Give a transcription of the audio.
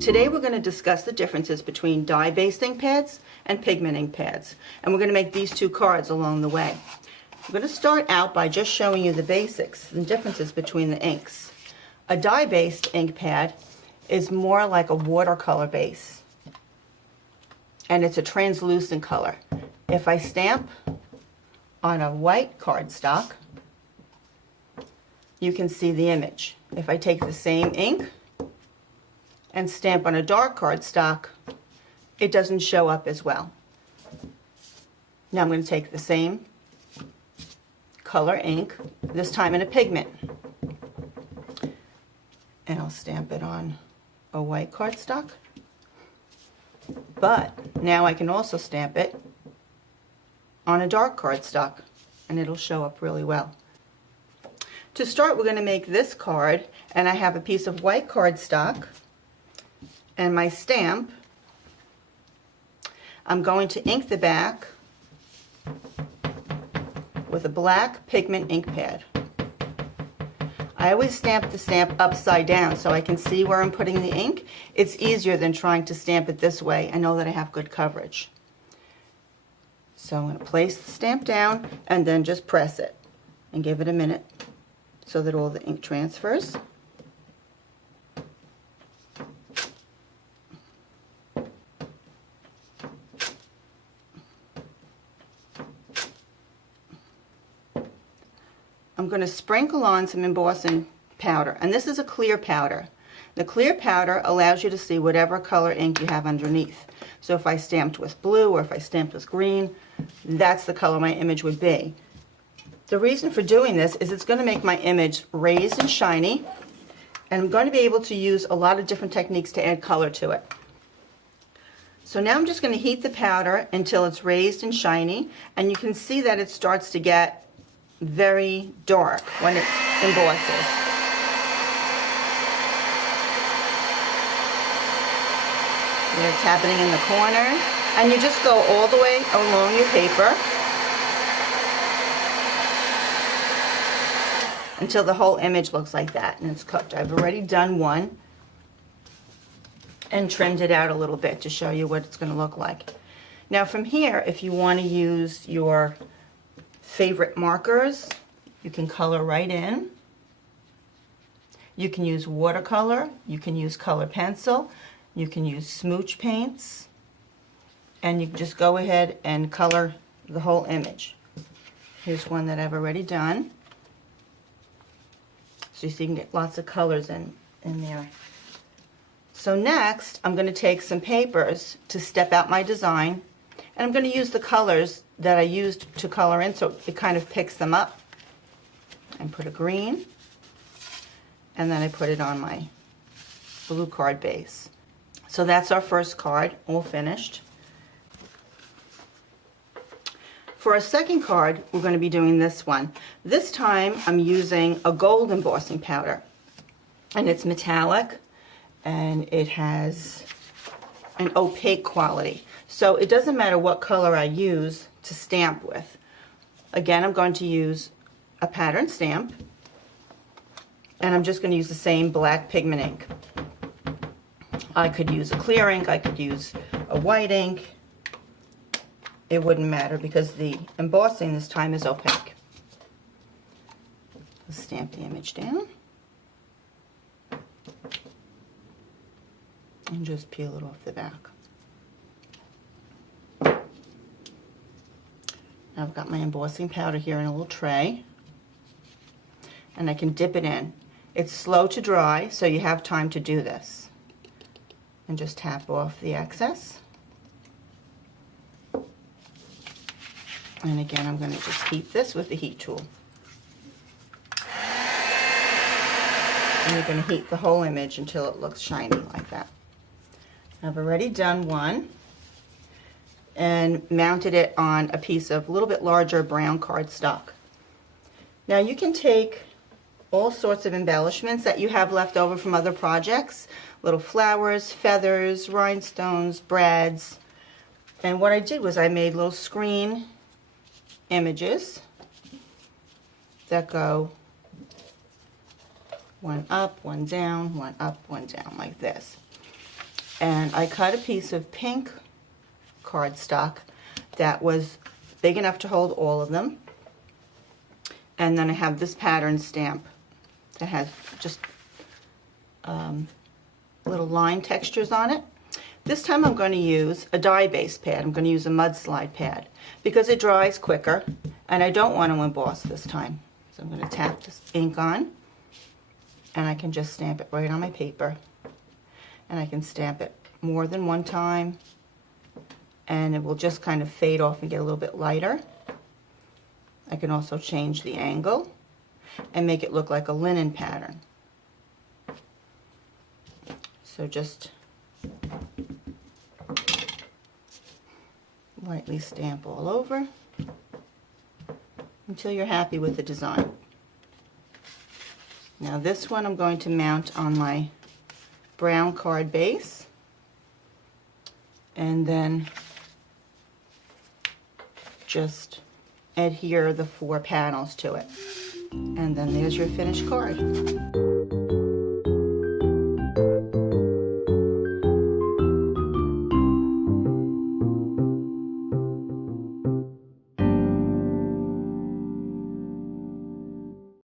Today we're going to discuss the differences between dye-based ink pads and pigment ink pads, and we're going to make these two cards along the way. I'm going to start out by just showing you the basics, the differences between the inks. A dye-based ink pad is more like a watercolor base, and it's a translucent color. If I stamp on a white cardstock, you can see the image. If I take the same ink and stamp on a dark cardstock, it doesn't show up as well. Now I'm going to take the same color ink, this time in a pigment, and I'll stamp it on a white cardstock. But now I can also stamp it on a dark cardstock, and it'll show up really well. To start, we're going to make this card, and I have a piece of white cardstock and my stamp. I'm going to ink the back with a black pigment ink pad. I always stamp the stamp upside down so I can see where I'm putting the ink. It's easier than trying to stamp it this way. I know that I have good coverage. So I'm going to place the stamp down and then just press it and give it a minute so that all the ink transfers. I'm going to sprinkle on some embossing powder, and this is a clear powder. The clear powder allows you to see whatever color ink you have underneath. So if I stamped with blue or if I stamped with green, that's the color my image would be. The reason for doing this is it's going to make my image raised and shiny, and I'm going to be able to use a lot of different techniques to add color to it. So now I'm just going to heat the powder until it's raised and shiny, and you can see that it starts to get very dark when it embosses. There, it's happening in the corner, and you just go all the way along your paper until the whole image looks like that and it's cooked. I've already done one and trimmed it out a little bit to show you what it's going to look like. Now from here, if you want to use your favorite markers, you can color right in. You can use watercolor, you can use color pencil, you can use smooch paints, and you can just go ahead and color the whole image. Here's one that I've already done. So you can get lots of colors in there. So next, I'm going to take some papers to step out my design, and I'm going to use the colors that I used to color in so it kind of picks them up. And put a green, and then I put it on my blue card base. So that's our first card, all finished. For our second card, we're going to be doing this one. This time I'm using a gold embossing powder, and it's metallic, and it has an opaque quality. So it doesn't matter what color I use to stamp with. Again, I'm going to use a pattern stamp, and I'm just going to use the same black pigment ink. I could use a clear ink, I could use a white ink. It wouldn't matter because the embossing this time is opaque. Let's stamp the image down and just peel it off the back. Now I've got my embossing powder here in a little tray, and I can dip it in. It's slow to dry, so you have time to do this. And just tap off the excess. And again, I'm going to just heat this with the heat tool. And you're going to heat the whole image until it looks shiny like that. I've already done one and mounted it on a piece of a little bit larger brown cardstock. Now you can take all sorts of embellishments that you have left over from other projects, little flowers, feathers, rhinestones, brads, and what I did was I made little screen images that go one up, one down, one up, one down, like this. And I cut a piece of pink cardstock that was big enough to hold all of them. And then I have this pattern stamp that has just little line textures on it. This time I'm going to use a dye-based pad. I'm going to use a mudslide pad because it dries quicker and I don't want to emboss this time. So I'm going to tap this ink on and I can just stamp it right on my paper. And I can stamp it more than one time and it will just kind of fade off and get a little bit lighter. I can also change the angle and make it look like a linen pattern. So just lightly stamp all over until you're happy with the design. Now this one I'm going to mount on my brown card base and then just adhere the 4 panels to it. And then there's your finished card.